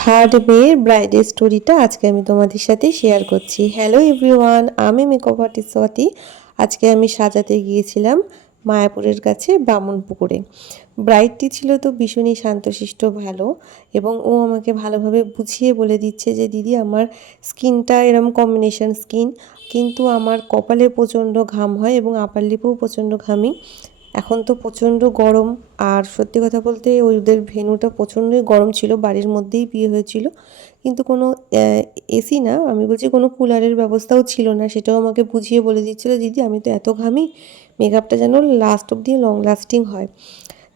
Third মেয়ের ব্রাইডের স্টোরিটা আজকে আমি তোমাদের সাথে শেয়ার করছি। হ্যালো এভরিওয়ান, আমি মেকআপ আর্টিস্ট স্বাতি। আজকে আমি সাজাতে গিয়েছিলাম মায়াপুরের কাছে বামুনপুকুরে। ব্রাইডটি ছিল তো ভীষণই শান্তশিষ্ট ভালো, এবং ও আমাকে ভালোভাবে বুঝিয়ে বলে দিচ্ছে যে দিদি আমার স্কিনটা এরম কম্বিনেশন স্কিন, কিন্তু আমার কপালে প্রচণ্ড ঘাম হয় এবং আপার লিপেও প্রচণ্ড ঘামি। এখন তো প্রচণ্ড গরম, আর সত্যি কথা বলতে ওদের ভেন্যুটা প্রচণ্ডই গরম ছিল, বাড়ির মধ্যেই বিয়ে হয়েছিল, কিন্তু কোনো এসি না, আমি বলছি কোনো কুলারের ব্যবস্থাও ছিল না। সেটাও আমাকে বুঝিয়ে বলে দিচ্ছিলো দিদি আমি তো এত ঘামি, মেকআপটা যেন লাস্ট অবধি লং লাস্টিং হয়।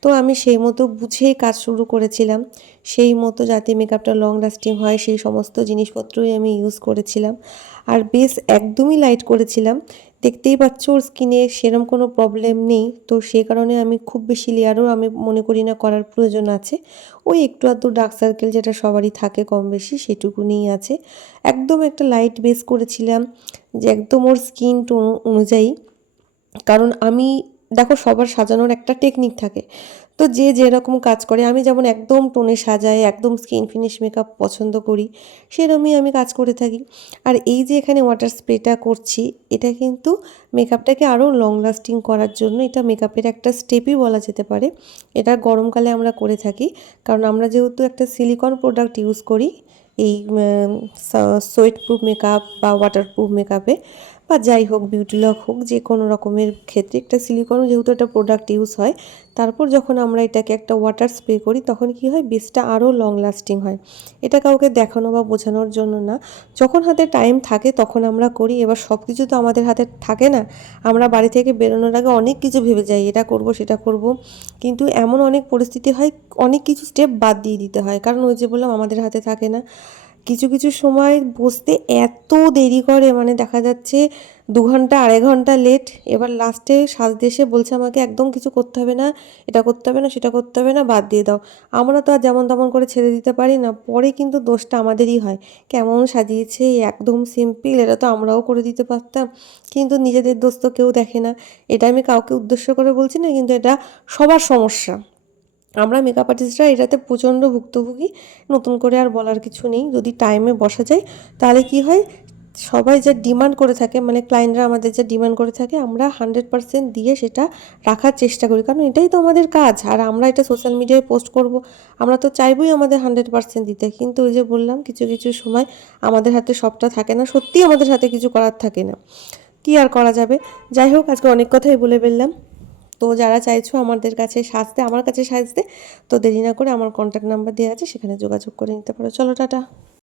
তো আমি সেই মতো বুঝেই কাজ শুরু করেছিলাম, সেই মতো যাতে মেকআপটা লং লাস্টিং হয় সেই সমস্ত জিনিসপত্রই আমি ইউজ করেছিলাম। আর বেশ একদমই লাইট করেছিলাম, দেখতেই পাচ্ছ ওর স্কিনে সেরম কোনো প্রবলেম নেই, তো সেই কারণে আমি খুব বেশি লেয়ারও আমি মনে করি না করার প্রয়োজন আছে। ওই একটু আধটু ডার্ক সার্কেল যেটা সবারই থাকে কম বেশি সেটুকুনিই আছে। একদম একটা লাইট বেস করেছিলাম, যে একদম ওর স্কিন টোন অনুযায়ী। কারণ আমি, দেখো সবার সাজানোর একটা টেকনিক থাকে, তো যে যেরকম কাজ করে, আমি যেমন একদম টোনে সাজাই, একদম স্কিন ফিনিশ মেকআপ পছন্দ করি, সেরকমই আমি কাজ করে থাকি। আর এই যে এখানে ওয়াটার স্প্রেটা করছি, এটা কিন্তু মেকআপটাকে আরও লং লাস্টিং করার জন্য, এটা মেকআপের একটা স্টেপই বলা যেতে পারে। এটা গরমকালে আমরা করে থাকি, কারণ আমরা যেহেতু একটা সিলিকন প্রোডাক্ট ইউজ করি এই সোয়েট প্রুফ মেকআপ বা ওয়াটার প্রুফ মেকআপে, বা যাই হোক বিউটি লক হোক, যে কোনো রকমের ক্ষেত্রে একটা সিলিকনও যেহেতু একটা প্রোডাক্ট ইউজ হয়, তারপর যখন আমরা এটাকে একটা ওয়াটার স্প্রে করি তখন কি হয়, বেসটা আরও লং লাস্টিং হয়। এটা কাউকে দেখানো বা বোঝানোর জন্য না, যখন হাতে টাইম থাকে তখন আমরা করি। এবার সব কিছু তো আমাদের হাতে থাকে না, আমরা বাড়ি থেকে বেরোনোর আগে অনেক কিছু ভেবে যাই, এটা করব সেটা করব, কিন্তু এমন অনেক পরিস্থিতি হয় অনেক কিছু স্টেপ বাদ দিয়ে দিতে হয়, কারণ ওই যে বললাম আমাদের হাতে থাকে না। কিছু কিছু সময় বসতে এত দেরি করে, মানে দেখা যাচ্ছে 2 ঘন্টা 2.5 ঘন্টা লেট। এবার লাস্টে সাজতে এসে বলছে আমাকে একদম কিছু করতে হবে না, এটা করতে হবে না, সেটা করতে হবে না, বাদ দিয়ে দাও। আমরা তো আর যেমন তেমন করে ছেড়ে দিতে পারি না, পরে কিন্তু দোষটা আমাদেরই হয়। কেমন সাজিয়েছে, একদম সিম্পল, এটা তো আমরাও করে দিতে পারতাম, কিন্তু নিজেদের দোষ তো কেউ দেখে না। এটা আমি কাউকে উদ্দেশ্য করে বলছি না, কিন্তু এটা সবার সমস্যা। আমরা মেকআপ আর্টিস্টরা এটাতে প্রচণ্ড ভুক্তভোগী, নতুন করে আর বলার কিছু নেই। যদি টাইমে বসা যায় তাহলে কি হয়, সবাই যা ডিমান্ড করে থাকে, মানে ক্লায়েন্টরা আমাদের যা ডিমান্ড করে থাকে, আমরা 100% দিয়ে সেটা রাখার চেষ্টা করি, কারণ এটাই তো আমাদের কাজ। আর আমরা এটা সোশ্যাল মিডিয়ায় পোস্ট করব, আমরা তো চাইবই আমাদের 100% দিতে, কিন্তু ওই যে বললাম কিছু কিছু সময় আমাদের হাতে সবটা থাকে না, সত্যিই আমাদের হাতে কিছু করার থাকে না, কি আর করা যাবে। যাই হোক, আজকে অনেক কথাই বলে ফেললাম। তো যারা চাইছো আমাদের কাছে সাজতে, আমার কাছে সাজতে, তো দেরি না করে আমার কন্ট্যাক্ট নাম্বার দেওয়া আছে, সেখানে যোগাযোগ করে নিতে পারো। চলো টাটা।